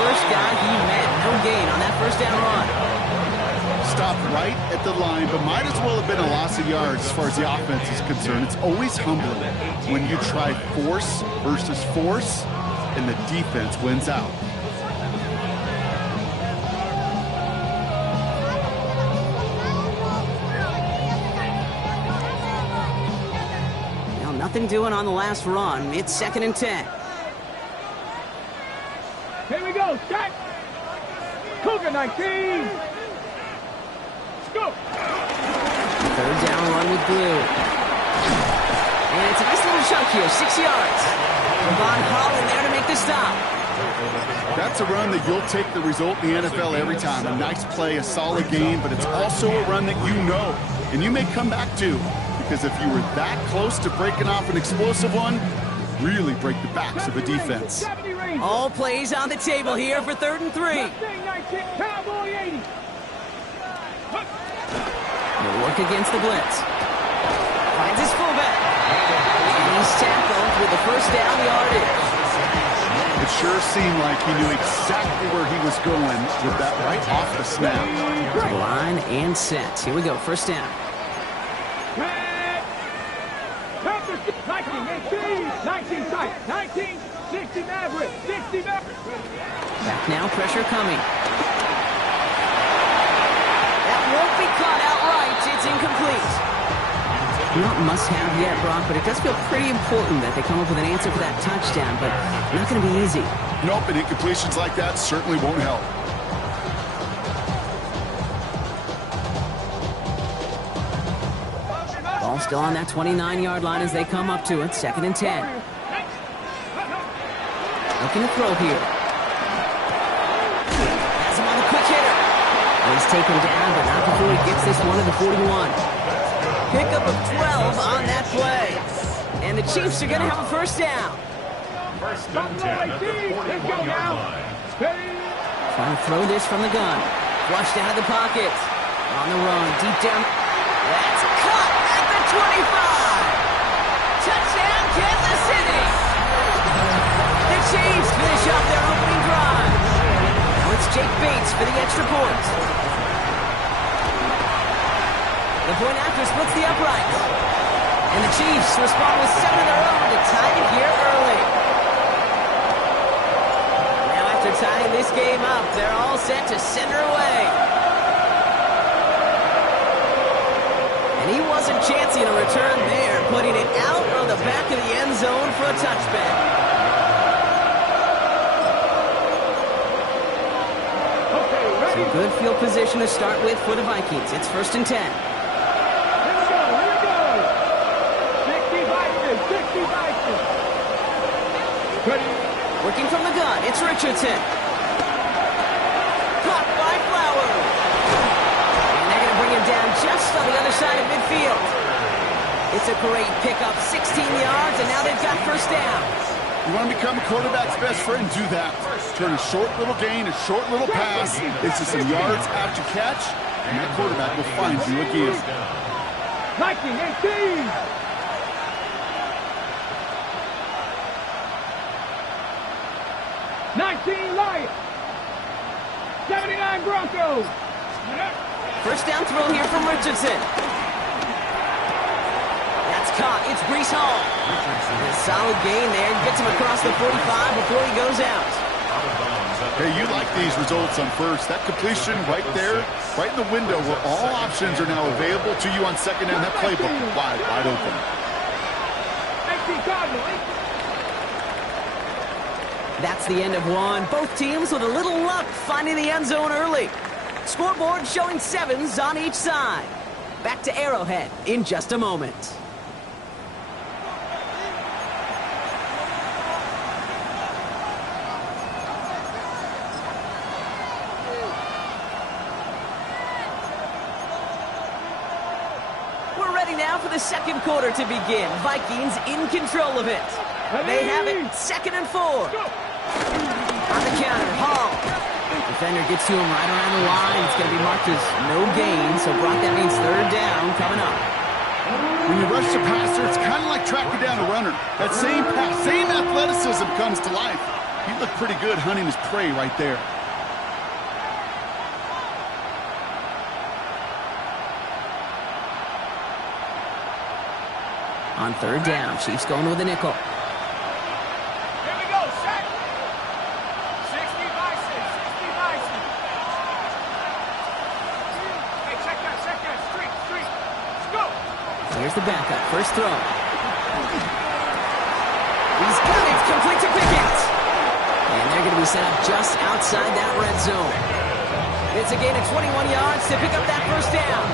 first guy he met. No gain on that first down run. Stopped right at the line, but might as well have been a loss of yards as far as the offense is concerned. It's always humbling when you try force versus force, and the defense wins out. Well, nothing doing on the last run. It's 2nd and 10. Here we go, set. Cougar 19. Go. Third down run with Blue. And it's a nice little chunk here, 6 yards. Von Holland there to make the stop. That's a run that you'll take the result in the NFL every time. A nice play, a solid game, but it's also a run that you know and you may come back to, because if you were that close to breaking off an explosive one, really break the backs of the defense. All plays on the table here for 3rd and 3. Cowboy 80. He'll work against the blitz. Finds his fullback. And he's tackled with the first down yardage. It sure seemed like he knew exactly where he was going with that right off the snap. Line and set. Here we go, first down. 19 tight, 19, 60 Maverick, 60 Maverick. Back now, pressure coming. That won't be caught outright. It's incomplete. Not must-have yet, Brock, but it does feel pretty important that they come up with an answer for that touchdown, but not going to be easy. Nope, and incompletions like that certainly won't help. Ball still on that 29-yard line as they come up to it. 2nd and 10. Looking to throw here. Has him on the quick hitter. He's taken down, but not before he gets this one to the 41. Pickup of 12 on that play. And the Chiefs are going to have a first down. First and 10 at the 41-yard line. Trying to throw this from the gun. Flushed out of the pocket. On the run, deep down. That's caught at the 25. Touchdown, Kansas City. The Chiefs finish off their opening drive. Now it's Jake Bates for the extra point. The point after splits the uprights. And the Chiefs respond with 7 of their own to tie it here early. Now after tying this game up, they're all set to send her away. And he wasn't chancing a return there, putting it out on the back of the end zone for a touchback. So good field position to start with for the Vikings. It's 1st and 10. Working from the gun, it's Richardson. Caught by Flowers. And they're going to bring him down just on the other side of midfield. It's a great pickup, 16 yards, and now they've got first down. You want to become a quarterback's best friend, do that. Turn a short little gain, a short little pass into some yards after catch, and that quarterback will find you again. 19-18. Lions. 79 Broncos. First down throw here from Richardson. That's caught. It's Breece Hall. A solid gain there. Gets him across the 45 before he goes out. Hey, you like these results on first. That completion right there, right in the window where all options are now available to you on second down. That playbook wide open. 18 Cardinals. That's the end of one. Both teams with a little luck finding the end zone early. Scoreboard showing 7s on each side. Back to Arrowhead in just a moment. We're ready now for the second quarter to begin. Vikings in control of it. They have it, 2nd and 4. On the counter, Hall. Defender gets to him right around the line. It's going to be marked as no gain, so Brock, that means 3rd down coming up. When you rush the passer, it's kind of like tracking down a runner. That same pass, same athleticism comes to life. He looked pretty good hunting his prey right there. On third down, Chiefs going with a nickel. Here we go, set. 60 Bison, 60 Bison. Hey, check that, street. Let's go. Here's the backup, first throw. He's got it, complete to Pickett. And they're going to be set up just outside that red zone. It's a gain of 21 yards to pick up that first down.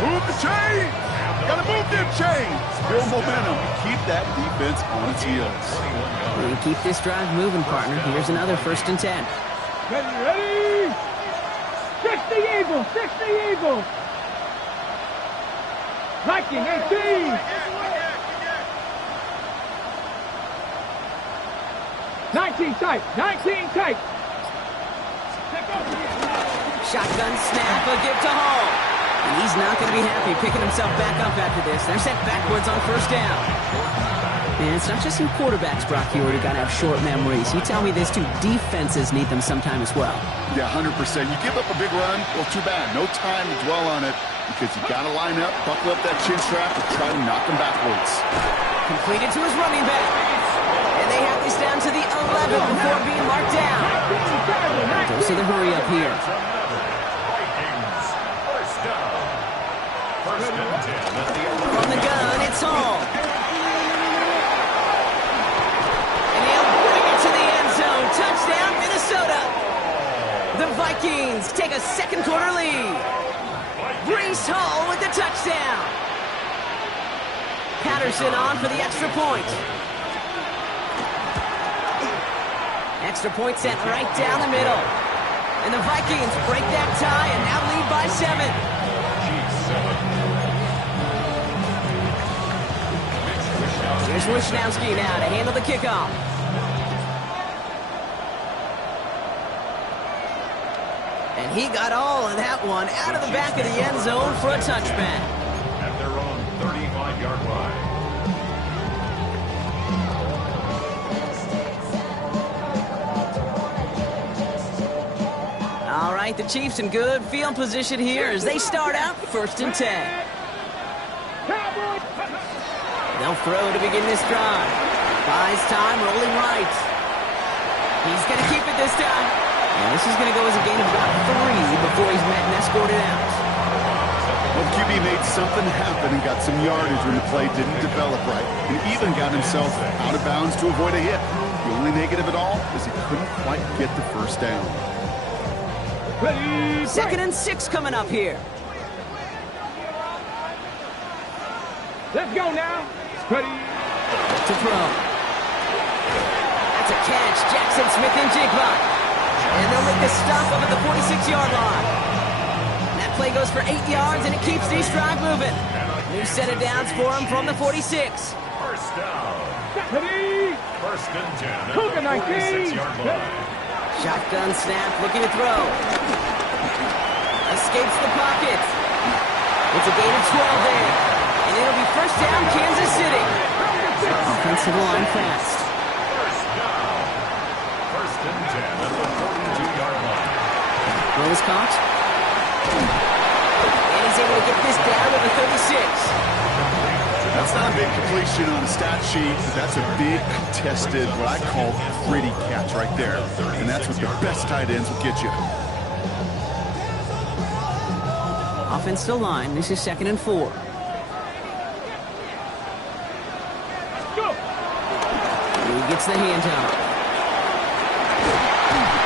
Move the chains! Gotta move them chains! Build momentum. Keep that defense on its heels. We keep this drive moving, partner. Here's another 1st and 10. Ready? 60 Eagles, 60 Eagles. Viking 18. 19 tight, 19 tight. Shotgun snap, a give to Hall. And he's not going to be happy picking himself back up after this. They're set backwards on first down. And it's not just some quarterbacks, Brock, you already got to have short memories. You tell me this too, defenses need them sometime as well. Yeah, 100%. You give up a big run, well, too bad. No time to dwell on it because you got to line up, buckle up that chin strap, and try to knock him backwards. Completed to his running back. And they have this down to the 11 before being marked down. Dose of the hurry up here. From the gun, it's Hall. And he'll bring it to the end zone. Touchdown, Minnesota. The Vikings take a second quarter lead. Breece Hall with the touchdown. Patterson on for the extra point. Extra point sent right down the middle. And the Vikings break that tie and now lead by 7. Here's Wishnowski now to handle the kickoff. And he got all of that one out of the back of the end zone for a touchback. At their own 35-yard line. All right, the Chiefs in good field position here as they start out 1st and 10. They'll throw to begin this drive. Buys time, rolling right. He's going to keep it this time. And this is going to go as a gain of about 3 before he's met and escorted out. Well, QB made something happen and got some yardage when the play didn't develop right, and even got himself out of bounds to avoid a hit. The only negative at all is he couldn't quite get the first down. 2nd and 6 coming up here. Let's go now. Ready? To throw. That's a catch. Jackson Smith and Jigba. And they'll make the stop up at the 46-yard line. That play goes for 8 yards, and it keeps this drive moving. New set of downs for him from the 46. First down. Ready? 1st and 10 at Cougar the 46-yard line. Shotgun snap, looking to throw. Escapes the pocket. It's a gain of 12 there. And it'll be first down, Kansas City. Offensive line fast. First down. 1st and 10 at the 42-yard line. Throw is caught. And he's able to get this down to the 36. That's not a big completion on a stat sheet, but that's a big contested, what I call gritty catch right there. And that's what the best tight ends will get you. Offense still line. This is 2nd and 4. He gets the handoff.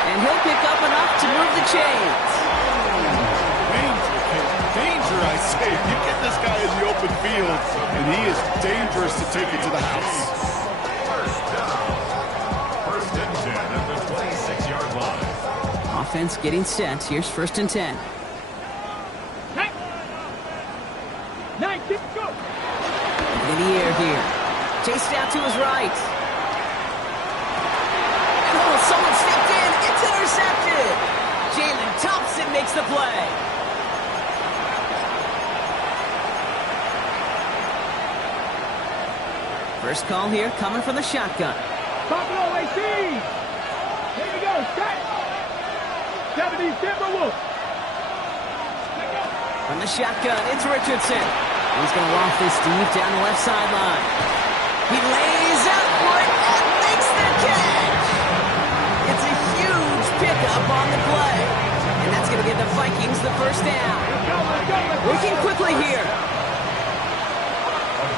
And he'll pick up enough to move the chains. Danger, I say. You get this guy in the open field, and he is dangerous to take it to the house. First down. 1st and 10 at the 26-yard line. Offense getting set. Here's 1st and 10. 19, go. In the air here. Chased out to his right. And oh, someone stepped in. It's intercepted. Jalen Thompson makes the play. First call here coming from the shotgun. Buffalo 18. set. 70 Timberwolves. From the shotgun, it's Richardson. He's going to loft this deep down the left sideline. He lays out for it and makes the catch. It's a huge pickup on the play. And that's going to give the Vikings the first down. Working quickly here. A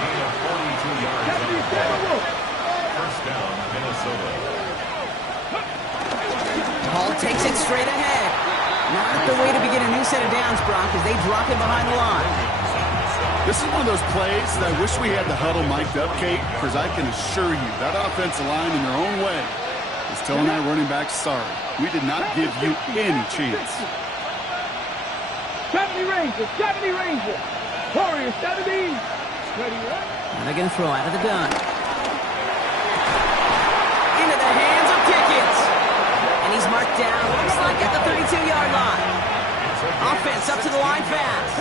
gain of 42 yards on the play. First down, Minnesota. Hall takes it straight ahead. Not the way to begin a new set of downs, Brock, as they drop it behind the line. This is one of those plays that I wish we had the huddle mic'd up, Kate, because I can assure you that offensive line in their own way is telling that running back, sorry, we did not give you any chance. 70 Rangers, 70 Rangers. Warriors, 70. Ready, right? And they're going to throw out of the gun. Into the hands of Pickens. And he's marked down, looks like at the 32-yard line. Offense up to the line fast.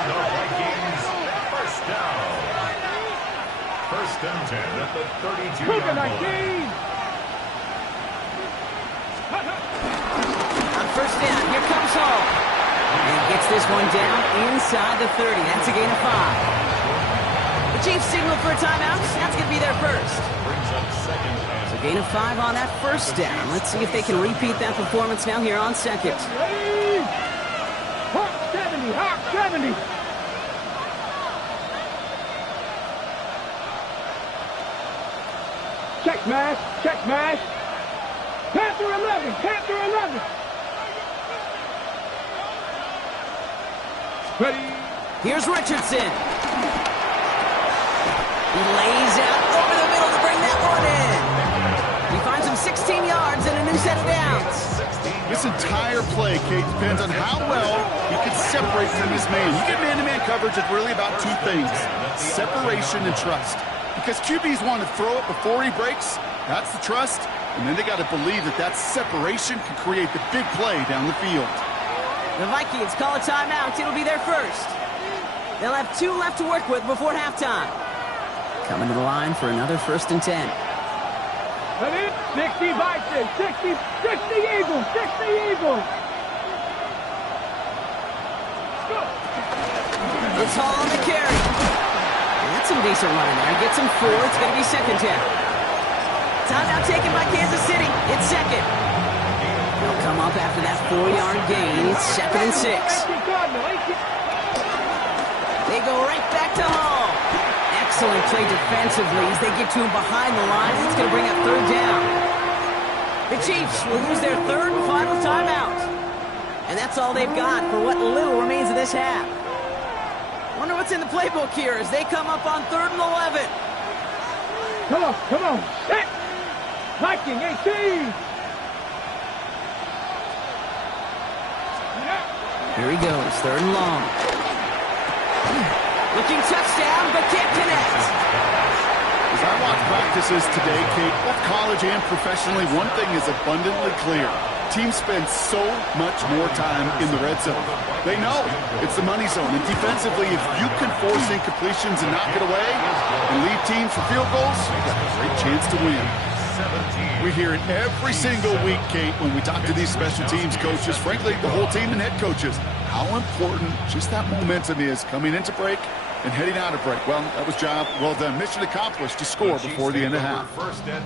The Vikings, first down. First and 10 at the 32-yard line. On first down, here comes Hall. And gets this one down inside the 30. That's a gain of 5. The Chiefs signal for a timeout. That's going to be their first. Brings up second So gain of 5 on that first down. Let's see if they can repeat that performance now here on second. Ready? Hawk 70, Hawk 70. Check mash, check mash. Panther 11, Panther 11. Ready? Here's Richardson. He lays out over the middle to bring that one in. He finds him 16 yards and a new set of downs. This entire play, Kate, depends on how well he can separate from his man. You get man-to-man coverage, it's really about two things, separation and trust. Because QBs want to throw it before he breaks, that's the trust, and then they got to believe that that separation can create the big play down the field. The Vikings call a timeout. It'll be their first. They'll have 2 left to work with before halftime. Coming to the line for another first and 10. Ready? 60 Vikings, 60 Eagles, 60 Eagles. It's Hall on the carry. And that's some decent running there. Gets him 4. It's going to be second down. Timeout taken by Kansas City. It's second. They'll come up after that 4-yard gain. It's second and 6. They go right back to Hall. Excellent play defensively as they get to him behind the line. It's going to bring up third down. The Chiefs will use their third and final timeout. And that's all they've got for what little remains of this half. Wonder what's in the playbook here as they come up on 3rd and 11. Come on, set. Viking 18. Here he goes, 3rd and long. Looking touchdown, but can't connect. As I watch practices today, Kate, both college and professionally, one thing is abundantly clear. Teams spend so much more time in the red zone. They know it's the money zone. And defensively, if you can force incompletions and knock it away and lead teams for field goals, you got a great chance to win. We hear it every single week, Kate, when we talk to these special teams coaches, frankly, the whole team and head coaches, how important just that momentum is coming into break and heading out of break. Well, that was job well done. Mission accomplished to score before the end of half.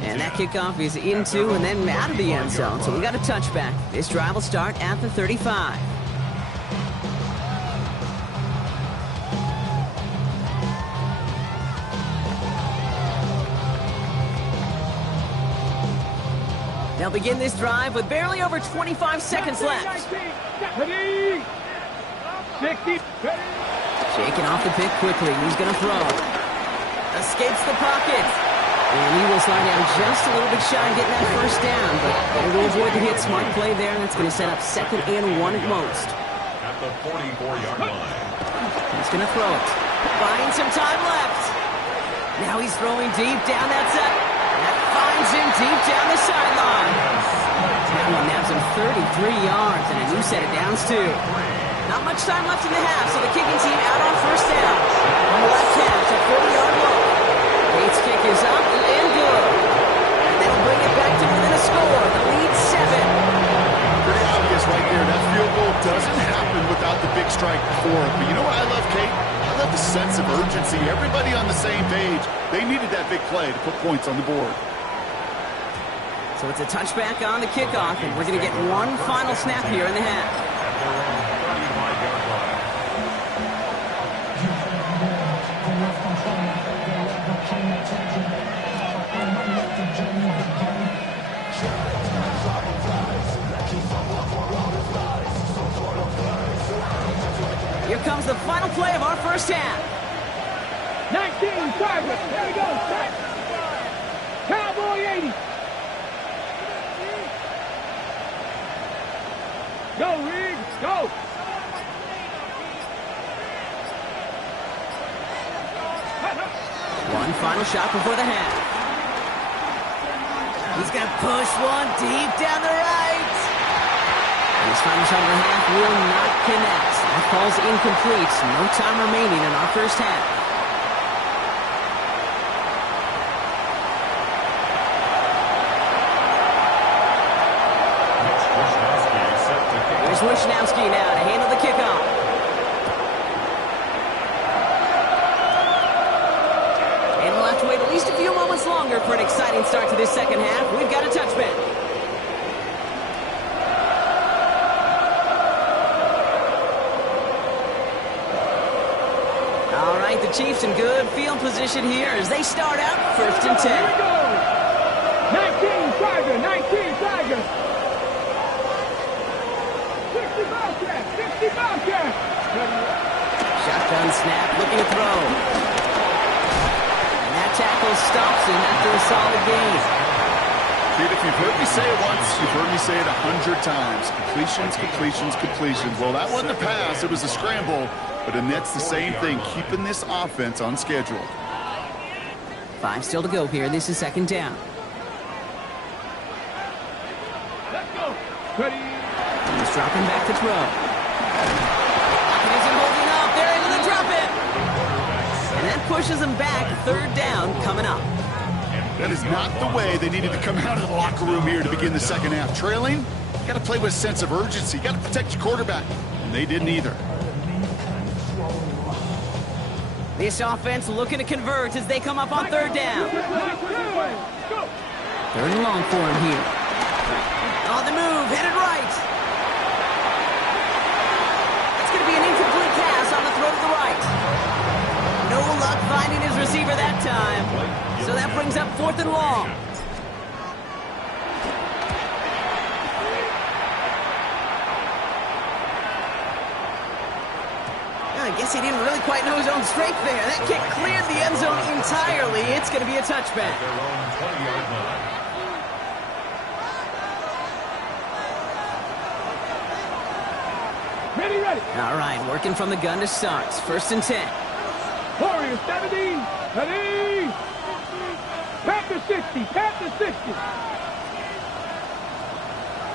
And that kickoff is into and then out of the end zone, so we got a touchback. This drive will start at the 35. They'll begin this drive with barely over 25 seconds left. Ready? 60. Shaking off the pick quickly. He's going to throw. Escapes the pocket. And he will slide down just a little bit shy of getting that first down. But better to avoid the hit. Smart play there. That's going to set up 2nd and 1 at most. At the 44-yard line. He's going to throw it. Finds some time left. Now he's throwing deep down that side. That finds him deep down the sideline. That one nabs him 33 yards and a new set of downs, too. Not much time left in the half, so the kicking team out on first down. On the left half, a 40-yard look. Bates' kick is up and good. And that'll bring it back to within a score. The lead urgency, everybody on the same page. They needed that big play to put points on the board. So it's a touchback on the kickoff, and we're going to get one final snap here in the half. Here comes the final play of our first half. 19 Tigers. Here we go. Cowboy 80. Go, Riggs. Go. One final shot before the half. He's going to push one deep down the right. And his final shot of the half will not connect. That falls incomplete. No time remaining in our first half. Here's Wishnowski now to handle the kickoff. And we'll have to wait at least a few moments longer for an exciting start to this second half. We've got a touchback. All right, the Chiefs in good field position here as they start out 1st and 10. Here we go. 19 Tigers. 19 Tigers. 60 Bobcats. 60 Bobcats. Shotgun snap, looking to throw. And that tackle stops him after a solid gain. Kid, if you've heard me say it once, you've heard me say it 100 times. Completions, completions, completions. Well, that wasn't a pass. It was a scramble. But that's the same thing, keeping this offense on schedule. 5 still to go here. This is 2nd down. Let's go. Ready. He's dropping back to throw. He isn't holding up. They're able to drop it. And that pushes him back. 3rd down coming up. That is not the way they needed to come out of the locker room here to begin the second half. Trailing, you got to play with a sense of urgency. You got to protect your quarterback. And they didn't either. This offense looking to convert as they come up on 3rd down. 3rd and long for him here. On the move, headed right. It's going to be an incomplete pass on the throw to the right. No luck finding his receiver that time. So that brings up 4th and long. I guess he didn't really quite know his own strength there. That kick cleared the end zone entirely. It's going to be a touchback. Their own 20-yard line. Ready, ready. All right, working from the gun to start. 1st and 10. Warriors 70. Ready. Panther 60. Panther 60.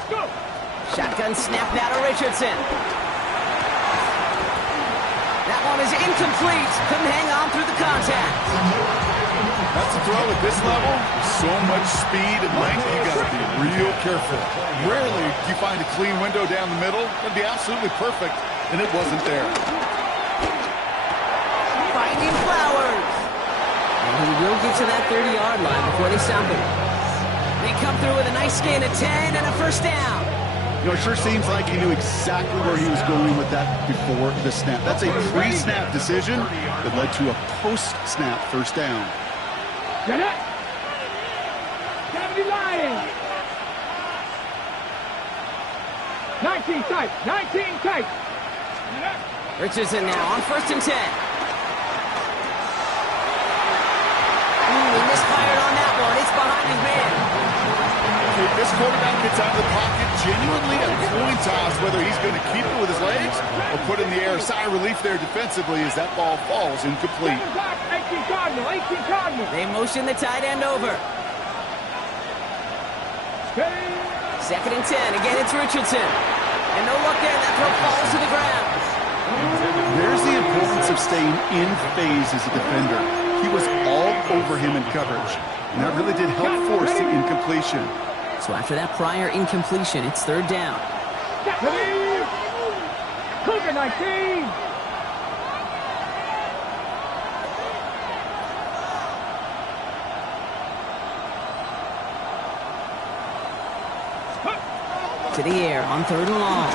Go. Shotgun snap now to Richardson. That one is incomplete. Couldn't hang on through the contact. That's a throw at this level. So much speed and length, you got to be real careful. Rarely do you find a clean window down the middle. It'd be absolutely perfect, and it wasn't there. Finding Flowers. And he will get to that 30-yard line before they stop him. They come through with a nice gain of 10 and a 1st down. You know, it sure seems like he knew exactly where he was going with that before the snap. That's a pre-snap decision that led to a post-snap 1st down. Get it. 70 Lions. 19 tight. 19 tight. Richardson now on 1st and 10. He misfired on that one. It's behind his man. If this quarterback gets out of the pocket, genuinely a coin toss whether he's going to keep it with his legs or put in the air. Sigh of relief there defensively as that ball falls incomplete. 18 Cardinal. 18 Cardinal. They motion the tight end over. Ready. 2nd and 10. Again, it's Richardson. And no luck there. That throw falls to the ground. There's the importance of staying in phase as a defender. He was all over him in coverage, and that really did help force the incompletion. So after that prior incompletion, it's 3rd down. Ready. Cougar 19. to the air on 3rd and long.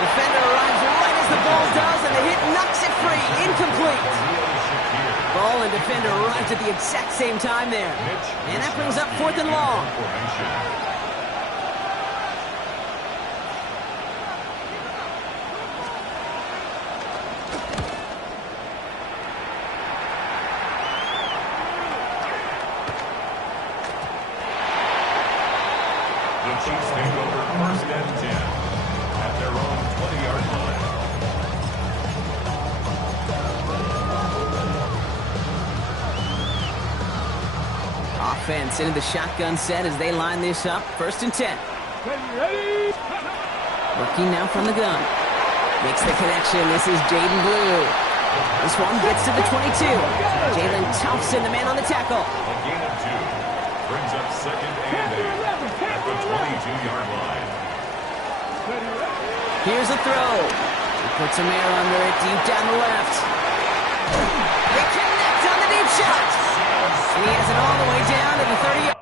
Defender arrives right as the ball does, and the hit knocks it free. Incomplete. Ball and defender arrived at the exact same time there. And that brings up 4th and long. The Chiefs take over 1st and 10 at their own 20-yard line. Offense into the shotgun set as they line this up. 1st and 10. Working now from the gun. Makes the connection. This is Jaden Blue. This one gets to the 22. Jalen Towson, the man on the tackle. A gain of 2 brings up 2nd and 8 at the 22-yard line. Here's a throw. He puts some air under it deep down the left. They connect on the deep shot. And he has it all the way down to the 30.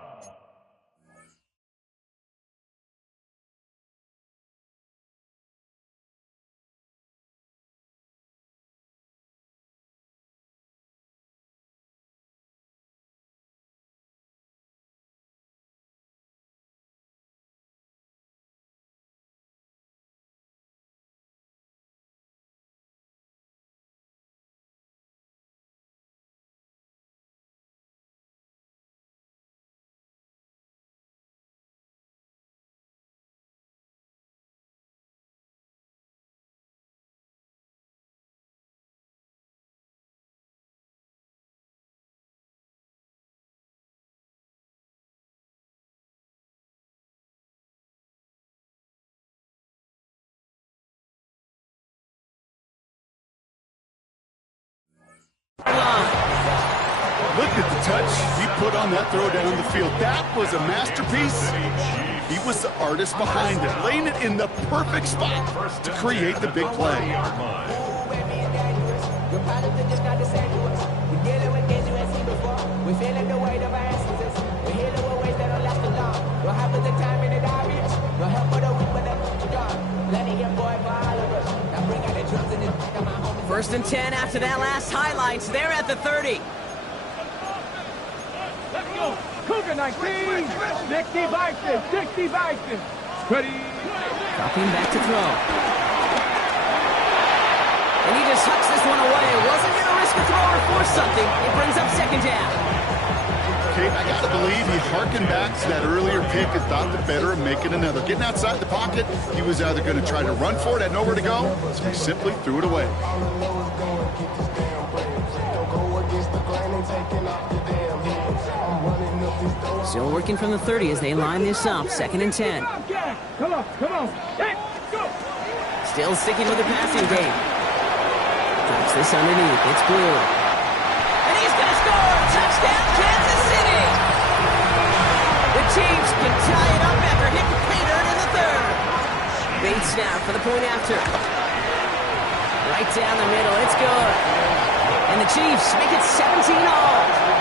Look at the touch he put on that throw down the field. That was a masterpiece. He was the artist behind it, laying it in the perfect spot to create the big play. First and 10 after that last highlights. They're at the 30. Let's go. Cougar 19. 60 Vikings. 60 Vikings. Ready. Dropping back to throw. And he just hucks this one away. Wasn't going to risk a throw or force something. It brings up 2nd down. Okay, I got to believe he harkened back to that earlier pick and thought the better of making another. Getting outside the pocket, he was either going to try to run for it, had nowhere to go, so he simply threw it away. Still working from the 30 as they line this up. 2nd and 10. Come on. Hey, go. Still sticking with the passing game. Drops this underneath. It's Blue. And he's going to score! Touchdown, Kansas City! The Chiefs can tie it up after hitting pay dirt in the 3rd. Bait snap for the point after. Right down the middle. It's good. And the Chiefs make it 17-all.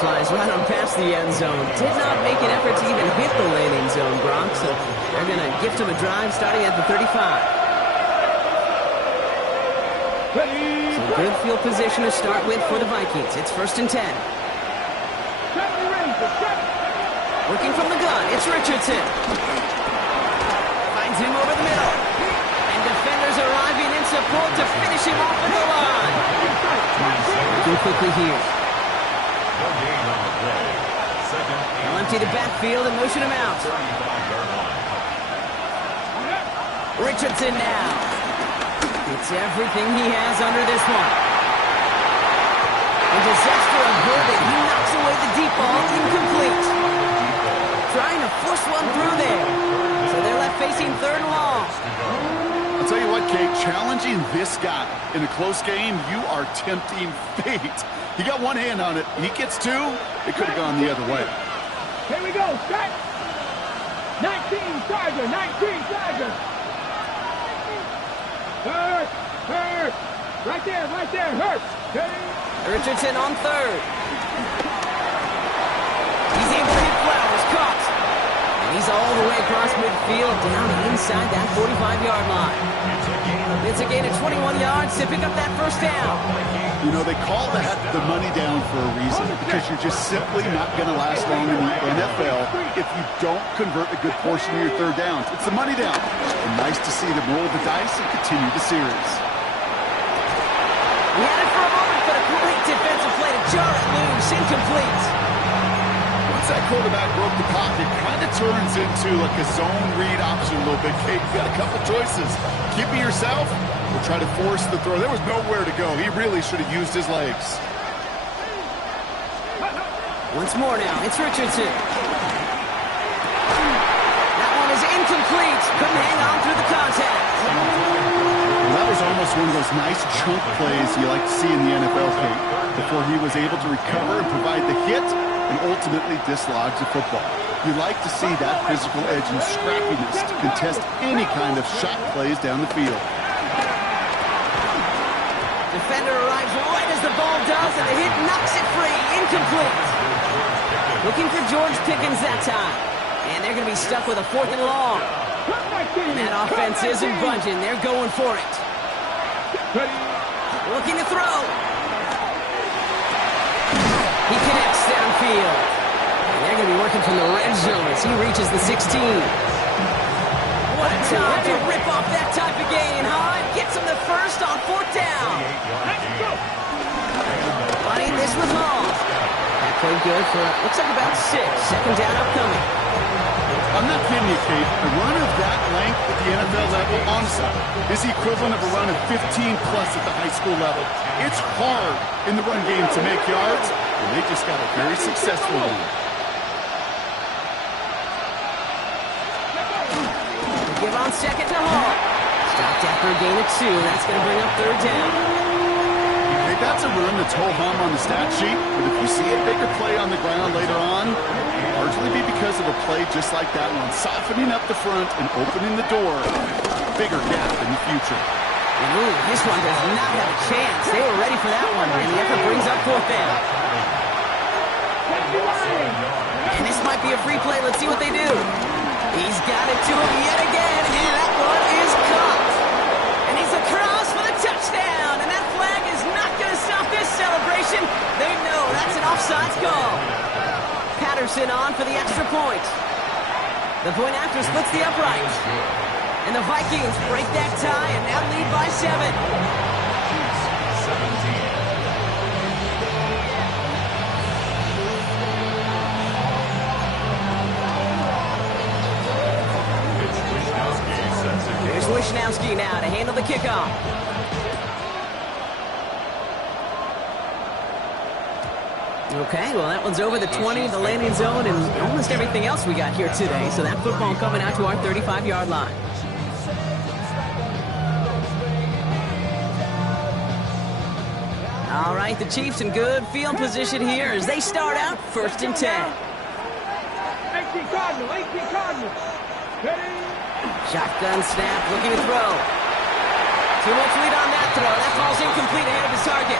Flies right on past the end zone. Did not make an effort to even hit the landing zone, Gronk. So they're going to gift him a drive starting at the 35. Some good field position to start with for the Vikings. It's 1st and 10. Working from the gun, it's Richardson. Finds him over the middle. And defenders arriving in support to finish him off at the line. Working quickly here. They'll empty the backfield and motion him out. Richardson now. It's everything he has under this one. A disaster averted. He knocks away the deep ball, incomplete. Trying to force one through there. So they're left facing 3rd and long. I'll tell you what, Kate, challenging this guy in a close game, you are tempting fate. He got one hand on it. He gets two. It could have gone the other way. Here we go. Set. 19 Tiger. 19 Tiger. Hurt. Hurt. Right there. Right there. Hurt. Richardson on third. He's able to hit Flowers. Caught. And he's all the way across midfield down inside that 45-yard line. It's a gain of 21 yards to pick up that first down. You know, they call that the money down for a reason, because you're just simply not going to last long in the NFL if you don't convert a good portion of your third downs. It's the money down. And nice to see them roll the dice and continue the series. He had it for a moment, but a great defensive play to jar it loose. Incomplete. Once that quarterback broke the pocket, it kind of turns into like a zone read option a little bit. Kate, you got a couple choices. Keep it yourself or try to force the throw. There was nowhere to go. He really should have used his legs. Once more now, it's Richardson. That one is incomplete. Couldn't hang on through the contact. Well, that was almost one of those nice chunk plays you like to see in the NFL, Kate, before he was able to recover and provide the hit and ultimately dislodge the football. You like to see that physical edge and scrappiness to contest any kind of shot plays down the field. Defender arrives right as the ball does, and the hit knocks it free. Incomplete. Looking for George Pickens that time. And they're going to be stuck with a 4th and long. And that offense isn't budging. They're going for it. Looking to throw. He connects downfield. And they're going to be working from the red zone as he reaches the 16. What a time to rip off that type of gain, huh? Gets him the first on 4th down. Running this with Hall. That played good for, looks like about 6. 2nd down upcoming. I'm not kidding you, Kate. A run of that length at the NFL level, honestly, is the equivalent of a run of 15-plus at the high school level. It's hard in the run game to make yards, and they just got a very successful one. Give on 2nd to Hall. Stopped after a gain of 2. That's going to bring up 3rd down. Hey, that's a run that's ho-hum on the stat sheet, but if you see a bigger play on the ground later on, it'll largely be because of a play just like that one, softening up the front and opening the door. Bigger gap in the future. And ooh, this one does not have a chance. They were ready for that one, and the effort brings up 4th down. And this might be a free play. Let's see what they do. He's got it to him yet again, and that one is caught. And he's across for the touchdown, and that flag is not going to stop this celebration. They know that's an offsides call. Patterson on for the extra point. The point after splits the upright. And the Vikings break that tie and now lead by 7. 17. Here's Wishnowski now to handle the kickoff. Okay, well, that one's over the 20, the landing zone, and almost everything else we got here today. So that football coming out to our 35-yard line. All right, the Chiefs in good field position here as they start out 1st and 10. 18 Cardinals. 18 Cardinals. Ready? Shotgun snap, looking to throw. Too much lead on that throw. That ball's incomplete ahead of his target.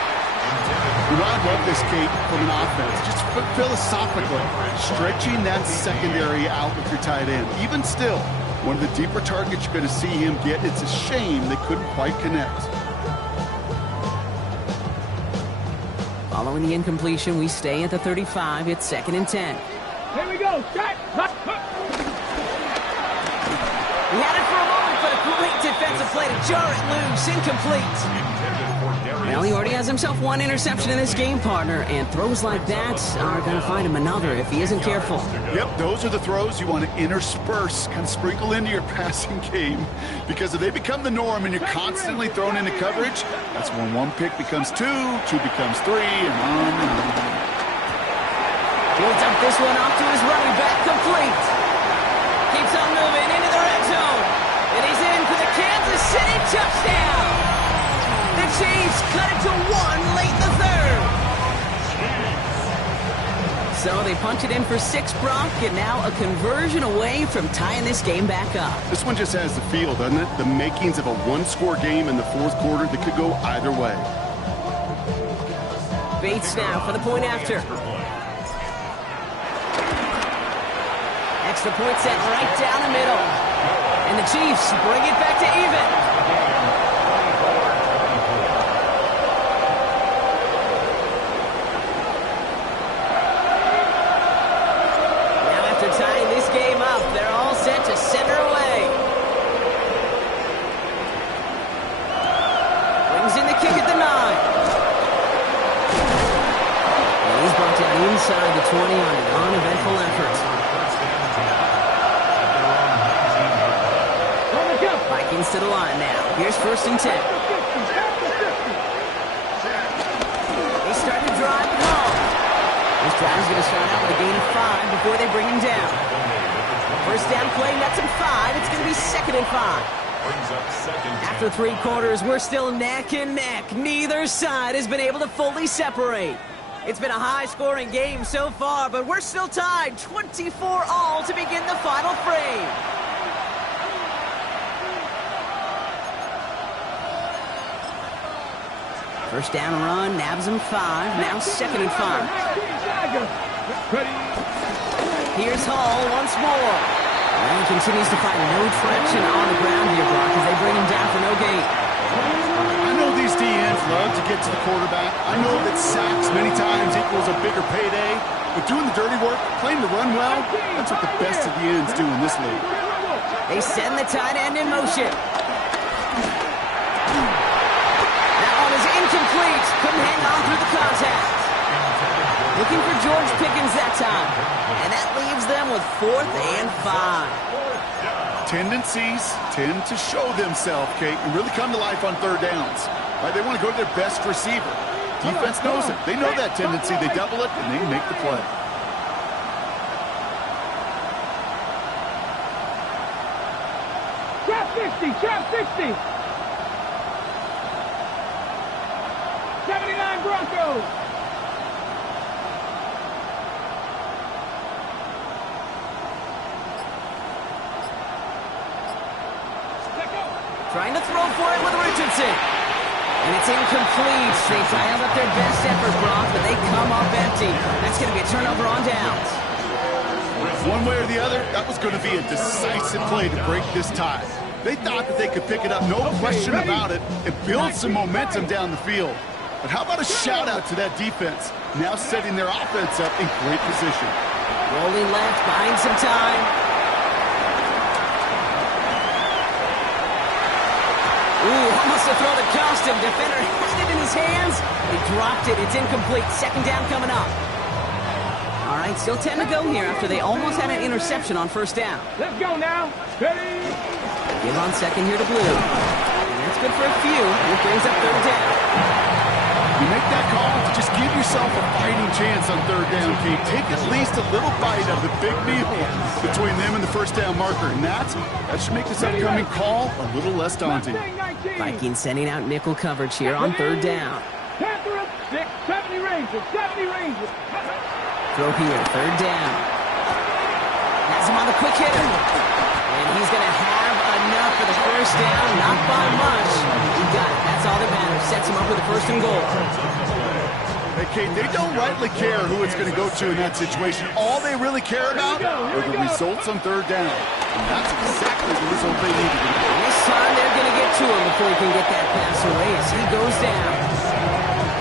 You know, I love this, Kate, from an offense. Just philosophically, stretching that secondary out with your tight end. Even still, one of the deeper targets you're going to see him get. It's a shame they couldn't quite connect. Following the incompletion, we stay at the 35. It's 2nd and 10. Here we go. Set. He had it for a moment, but a great defensive play to jar it loose. Incomplete. Well, he already has himself one interception in this game, partner, and throws like that are going to find him another if he isn't careful. Yep, those are the throws you want to intersperse, kind of sprinkle into your passing game, because if they become the norm and you're constantly thrown into coverage, that's when 1 pick becomes 2, 2 becomes 3, and on and on. He'll dump this one off to his running back, complete. Keeps on moving into the red zone, and he's in for the Kansas City touchdown. The Chiefs cut it to 1 late in the 3rd. So they punch it in for 6, Brock, and now a conversion away from tying this game back up. This one just has the feel, doesn't it? The makings of a one-score game in the fourth quarter that could go either way. Bates now for the point after. Extra point set right down the middle. And the Chiefs bring it back to even. Tying this game up, they're all set to center away. Brings in the kick at the 9. And he's brought down inside the 20 on an uneventful effort. Vikings to the line now. Here's 1st and 10. They start to drive and home. This drive is going to start out with a gain of 5 before they bring him down. First down play, nets him 5. It's going to be 2nd and 5. After 3 quarters, we're still neck and neck. Neither side has been able to fully separate. It's been a high-scoring game so far, but we're still tied 24-all to begin the final frame. First down run, nabs him 5. Now 2nd and 5. Here's Hall once more. And he continues to find no traction on the ground here, Brock, as they bring him down for no gain. I know these DNs love to get to the quarterback. I know that sacks many times equals a bigger payday. But doing the dirty work, playing the run well, that's what the best of the ends do in this league. They send the tight end in motion. Incomplete. Couldn't hang on through the contact. Looking for George Pickens that time. And that leaves them with 4th and 5. Tendencies tend to show themselves, Kate, and really come to life on 3rd downs. Right? They want to go to their best receiver. Defense knows it. They know that tendency. They double it, and they make the play. Trap 60, trap 60. 79 Broncos. Trying to throw for it with Richardson. And it's incomplete. They dialed up their best effort, Brock, but they come up empty. That's going to be a turnover on downs. One way or the other, that was going to be a decisive play to break this tie. They thought that they could pick it up, no question about it, and build some momentum down the field. But how about a shout-out to that defense, now setting their offense up in great position. Rolling left, buying some time. Ooh, almost a throw that cost him. Defender had it in his hands. He dropped it. It's incomplete. 2nd down coming up. All right, still 10 to go here after they almost had an interception on 1st down. Let's go now. Ready? Give on 2nd here to Blue. And that's good for a few. It brings up 3rd down. You make that call to just give yourself a fighting chance on 3rd down, Kate. Take at least a little bite of the big meal between them and the 1st down marker. And that should make this upcoming call a little less daunting. Vikings sending out nickel coverage here on 3rd down. 70 Rangers, 70 Rangers. Throw here, 3rd down. Has him on the quick hitter. And he's going to have enough for the 1st down. Not by much. He got it. That's all that matters. Sets him up with a 1st and goal. Hey, Kate, they don't rightly care who it's going to go to in that situation. All they really care about are the results on 3rd down. And that's exactly the result they needed. And this time they're going to get to him before he can get that pass away as he goes down.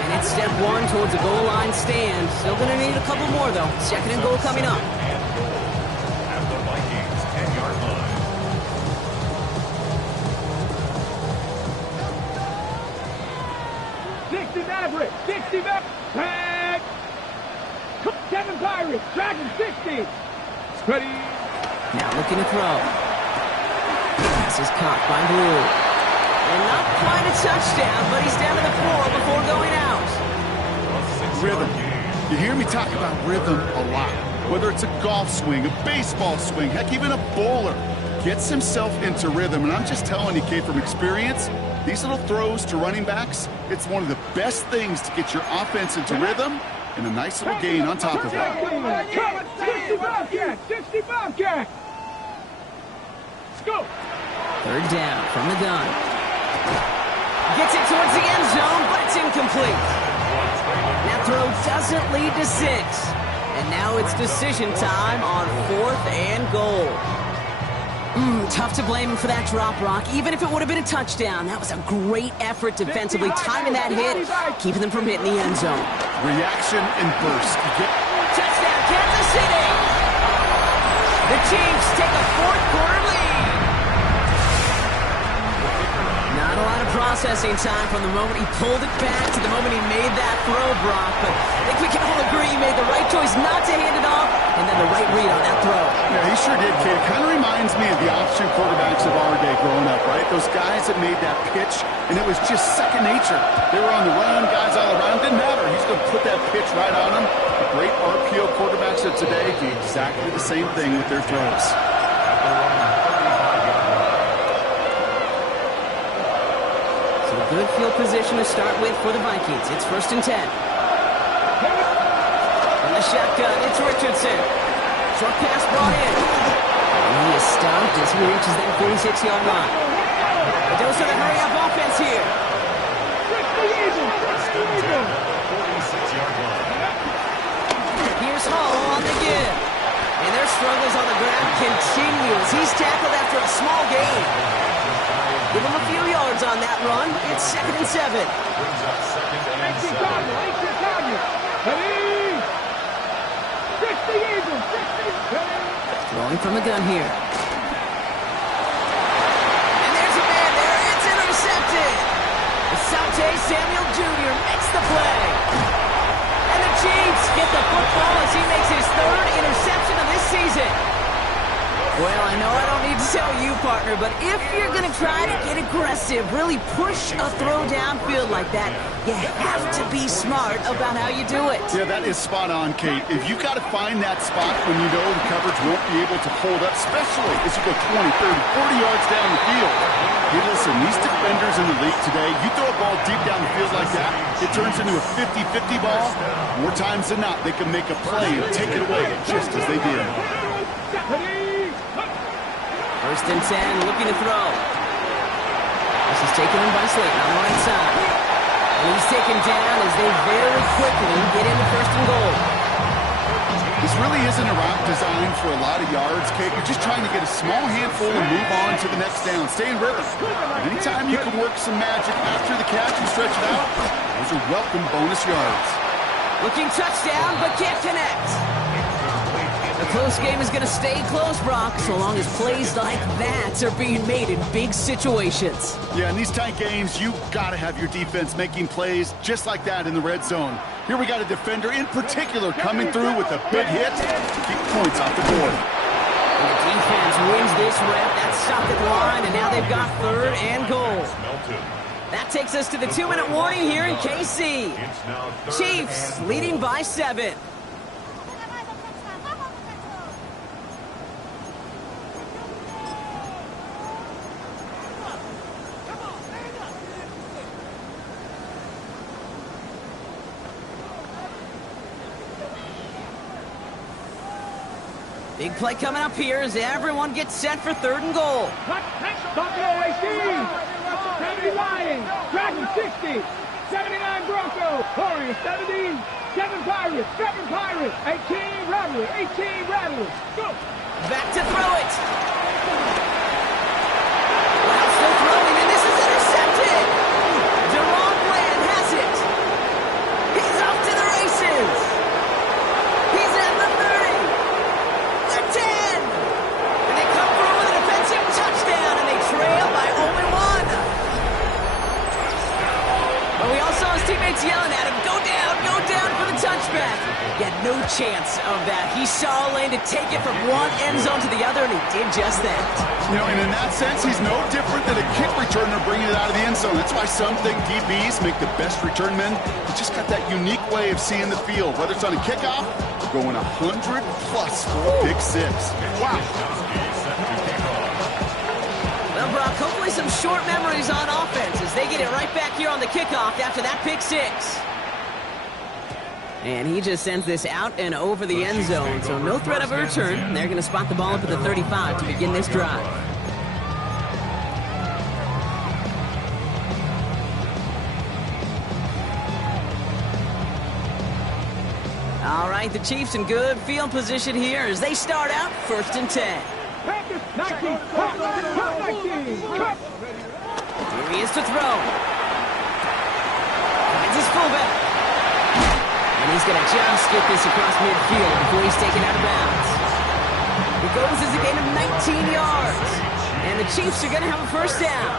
And it's step 1 towards a goal line stand. Still going to need a couple more, though. 2nd and goal coming up. At the Vikings 10-yard line. 60 Maverick, 60 Maverick. Tag. 7 Pirates, Dragon 60. Ready. Now looking to throw. Pass is caught by Blue. And not quite a touchdown, but he's down to the floor before going out. Rhythm. You hear me talk about rhythm a lot. Whether it's a golf swing, a baseball swing, heck, even a bowler gets himself into rhythm. And I'm just telling you, Kate, from experience, these little throws to running backs, it's one of the best things to get your offense into rhythm and a nice little gain on top of it. 60 Bobcat! 60 Bobcat! Let's go! Third down from the gun. Gets it towards the end zone, but it's incomplete. That throw doesn't lead to 6. And now it's decision time on 4th and goal. Tough to blame him for that drop, Brock. Even if it would have been a touchdown, that was a great effort defensively, timing that hit, keeping them from hitting the end zone. Reaction and burst. Touchdown, Kansas City! The Chiefs take a 4th quarter lead. Not a lot of processing time from the moment he pulled it back to the moment he made that throw, Brock. But I think we can all agree he made the right choice not to hand it off, and then the right read on that throw. Yeah, he sure did, kid. It kind of reminds me of the option quarterbacks of our day growing up, right? Those guys that made that pitch, and it was just second nature. They were on the run, guys all around. Didn't matter. He's going to put that pitch right on them. The great RPO quarterbacks of today do exactly the same thing with their throws. Good field position to start with for the Vikings. It's 1st and 10. From the shotgun, it's Richardson. Short pass brought in. And he is stopped as he reaches that 46-yard line. A dose of the hurry-up offense here. Here's Hall on the give. And their struggles on the ground continue as he's tackled after a small gain. Give him a few yards on that run. It's 2nd and 7. Throwing from the gun here. And there's a man there. It's intercepted. Asante Samuel Jr. makes the play. And the Chiefs get the football as he makes his 3rd interception of this season. Well, I know I don't need to tell you, partner, but if you're going to try to get aggressive, really push a throw downfield like that, you have to be smart about how you do it. Yeah, that is spot on, Kate. If you've got to find that spot when you know the coverage won't be able to hold up, especially as you go 20, 30, 40 yards down the field. Hey, listen, these defenders in the league today, you throw a ball deep down the field like that, it turns into a 50-50 ball. More times than not, they can make a play and take it away just as they did. 1st and 10, looking to throw. This is taken in by Slayton on the right side. And he's taken down as they very quickly get into 1st and goal. This really isn't a route designed for a lot of yards, Kate. You're just trying to get a small handful and move on to the next down. Stay in rhythm. And anytime you can work some magic after the catch and stretch it out, those are welcome bonus yards. Looking touchdown, but can't connect. The close game is going to stay close, Brock, so long as plays like that are being made in big situations. Yeah, in these tight games, you got to have your defense making plays just like that in the red zone. Here we got a defender in particular coming through with a big hit to keep points off the board. And the defense wins this rep. That's stopped at the line, and now they've got 3rd and goal. That takes us to the 2-minute warning here in KC. Chiefs leading by 7. Big play coming up here as everyone gets set for 3rd and goal. Buffalo 18, 70 Lions, Dragon 60, 79 Broncos, Warriors 70, 7 Pirates, 18 Rattlers, go! Back to throw it. Wow, still throwing, and this is intercepted. Deron Bland has it. He's off to the races. He's at the 30. The 10. And they come through with a defensive touchdown, and they trail by only 1. But we all saw his teammates yelling at him, go down for the touchback. He had no chance of that. He saw a lane to take it from one end zone to the other, and he did just that. You know, and in that sense, he's no different than a kick returner bringing it out of the end zone. That's why some think DBs make the best return men. He just got that unique way of seeing the field, whether it's on a kickoff or going 100+ for a big 6. Wow. Well, Brock, hopefully some short memories on offense as they get it right back here on the kickoff after that pick 6. And he just sends this out and over the end zone, so no threat of a return. They're going to spot the ball up at the 35 to begin this drive. All right, the Chiefs in good field position here as they start out 1st and 10. Here He is to throw. Finds his fullback. And he's going to just get this across midfield before he's taken out of bounds. It goes as a gain of 19 yards. And the Chiefs are going to have a first down.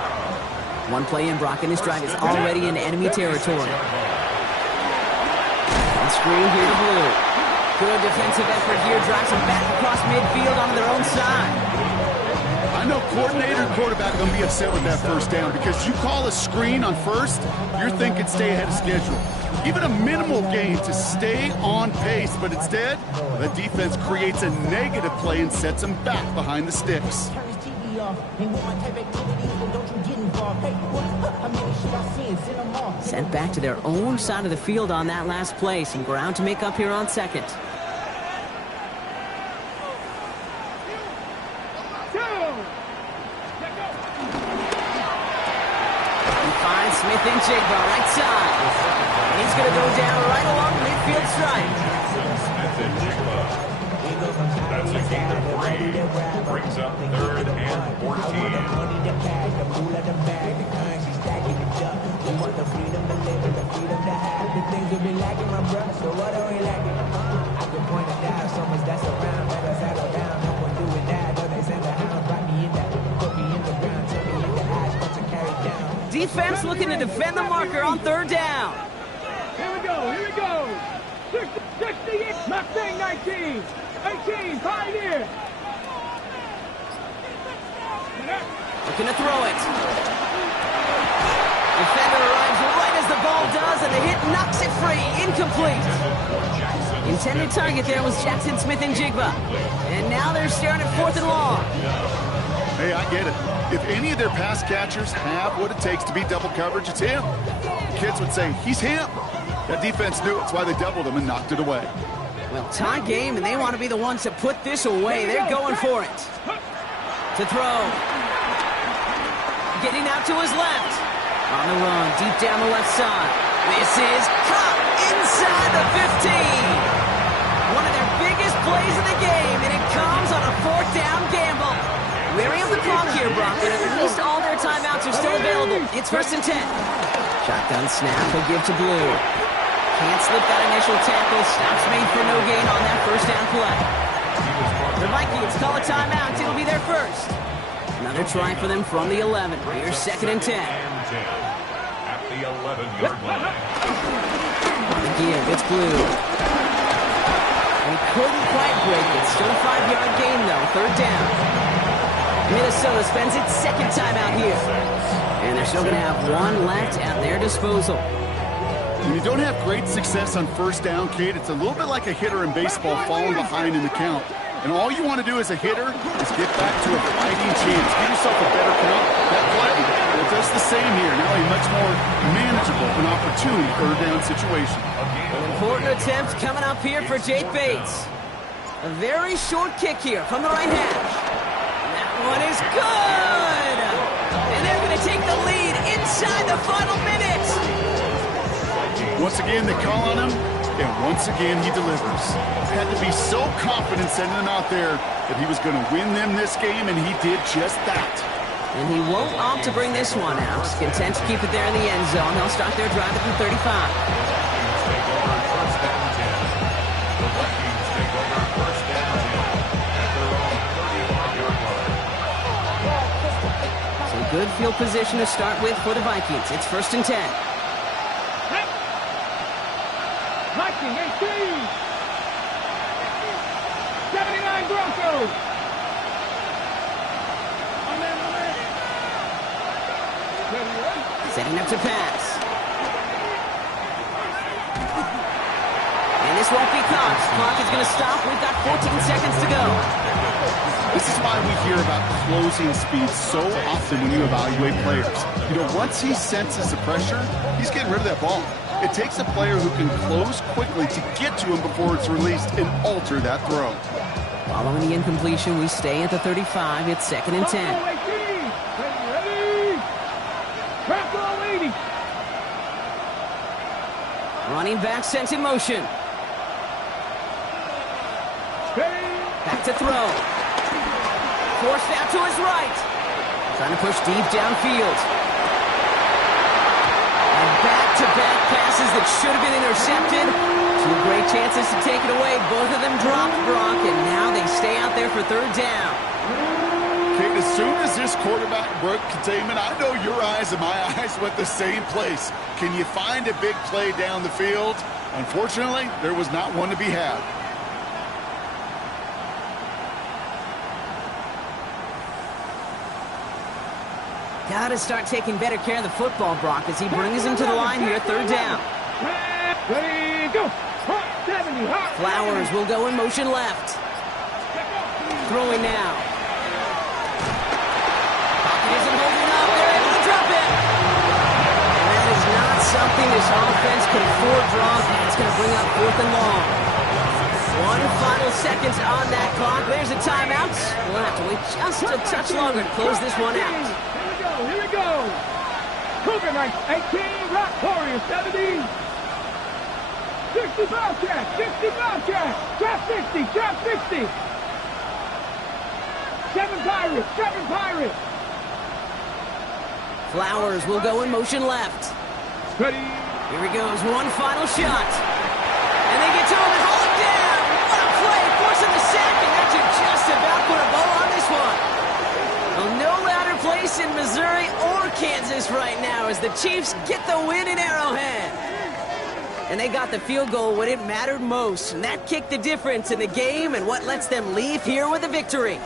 One play in, Brock, and this drive is already in enemy territory. On screen here to Blue. Good defensive effort here. Drives them back across midfield onto their own side. I know coordinator and quarterback are going to be upset with that first down because you call a screen on first, you're thinking stay ahead of schedule. Even a minimal gain to stay on pace, but instead, the defense creates a negative play and sets them back behind the sticks. Sent back to their own side of the field on that last play. Some ground to make up here on second. Smith in Jigba, right side. And he's going to go down right along the midfield stripe. Smith and Jigba. That's a gain of 3. Brings up 3rd and 14. Defense looking to defend the marker on 3rd down. Here we go. 68, Mustang 19, 18, Pioneer. Looking to throw it. Defender arrives right as the ball does, and the hit knocks it free. Incomplete. Intended target there was Jackson Smith and Jigba. And now they're staring at 4th and long. Hey, I get it. If any of their pass catchers have what it takes to beat double coverage, it's him. Kids would say, he's him. That defense knew it. That's why they doubled him and knocked it away. Well, tie game, and they want to be the ones to put this away. They're going for it. To throw. Getting out to his left. On the run, deep down the left side. This is caught inside the 15. One of their biggest plays of the game, and it comes on a 4th down gamble. Wearing up the clock here, Brock, but at least all their timeouts are still available. It's 1st and 10. Shotgun snap, he'll give to Blue. Can't slip that initial tackle. Stops made for no gain on that 1st down play. The Vikings call a timeout. It'll be their first. Another try for them from the 11. Here's 2nd and 10. At the 11-yard line. Again, it's Blue. He couldn't quite break it. Still a 5-yard gain, though. 3rd down. Minnesota spends its 2nd timeout here. And they're still going to have one left at their disposal. When you don't have great success on 1st down, Kate, it's a little bit like a hitter in baseball falling behind in the count. And all you want to do as a hitter is get back to a fighting chance. Give yourself a better count. That play, it does the same here. Now a much more manageable and opportune 3rd down situation. An important attempt coming up here for Jake Bates. A very short kick here from the right hash. One is good! And they're going to take the lead inside the final minute. Once again, they call on him, and once again, he delivers. Had to be so confident sending him out there that he was going to win them this game, and he did just that. And he won't opt to bring this one out. Content to keep it there in the end zone. They'll start their drive at the 35. Good field position to start with for the Vikings. It's 1st and 10. Viking 18. 79 Broncos. Setting up to pass. And this won't be caught. Clock is going to stop. We've got 14 seconds to go. This is why we hear about closing speed so often when you evaluate players. You know, once he senses the pressure, he's getting rid of that ball. It takes a player who can close quickly to get to him before it's released and alter that throw. Following the incompletion, we stay at the 35. It's 2nd and 10. Ready? W80. Running back sent in motion. Back to throw. Forced out to his right. Trying to push deep downfield. And back-to-back passes that should have been intercepted. 2 great chances to take it away. Both of them dropped, Brock, and now they stay out there for 3rd down. Kate, as soon as this quarterback broke containment, I know your eyes and my eyes went the same place. Can you find a big play down the field? Unfortunately, there was not one to be had. Got to start taking better care of the football, Brock, as he brings him to the line here, 3rd down. Ready, go. 70, Flowers will go in motion left. Throwing now. Pocket isn't holding up. They're able to drop it. And that is not something this offense could afford, Brock. It's going to bring up 4th and long. 1 final seconds on that clock. There's a timeout. We'll have to wait just a touch longer to close this one out. Here we go. Cougar 18, Rock Warrior 70. 65 catch, 65 catch. Trap 60, trap 60. 7 Pirates. Flowers will go in motion left. Ready. Here he goes, 1 final shot. And they get to him and hold him down. What a play, forcing the sack, and that should just about put a bow on this one. Well, no louder place in Missouri or Kansas right now as the Chiefs get the win in Arrowhead. And they got the field goal when it mattered most, and that kicked the difference in the game and what lets them leave here with a victory.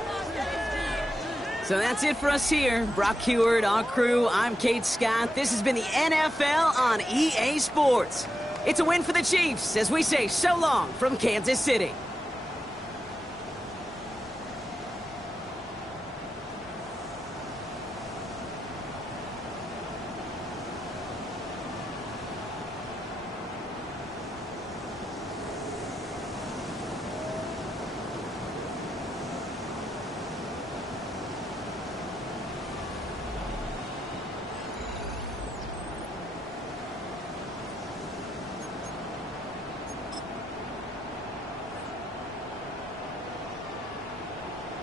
So that's it for us here. Brock Heward, our crew, I'm Kate Scott. This has been the NFL on EA Sports. It's a win for the Chiefs as we say so long from Kansas City.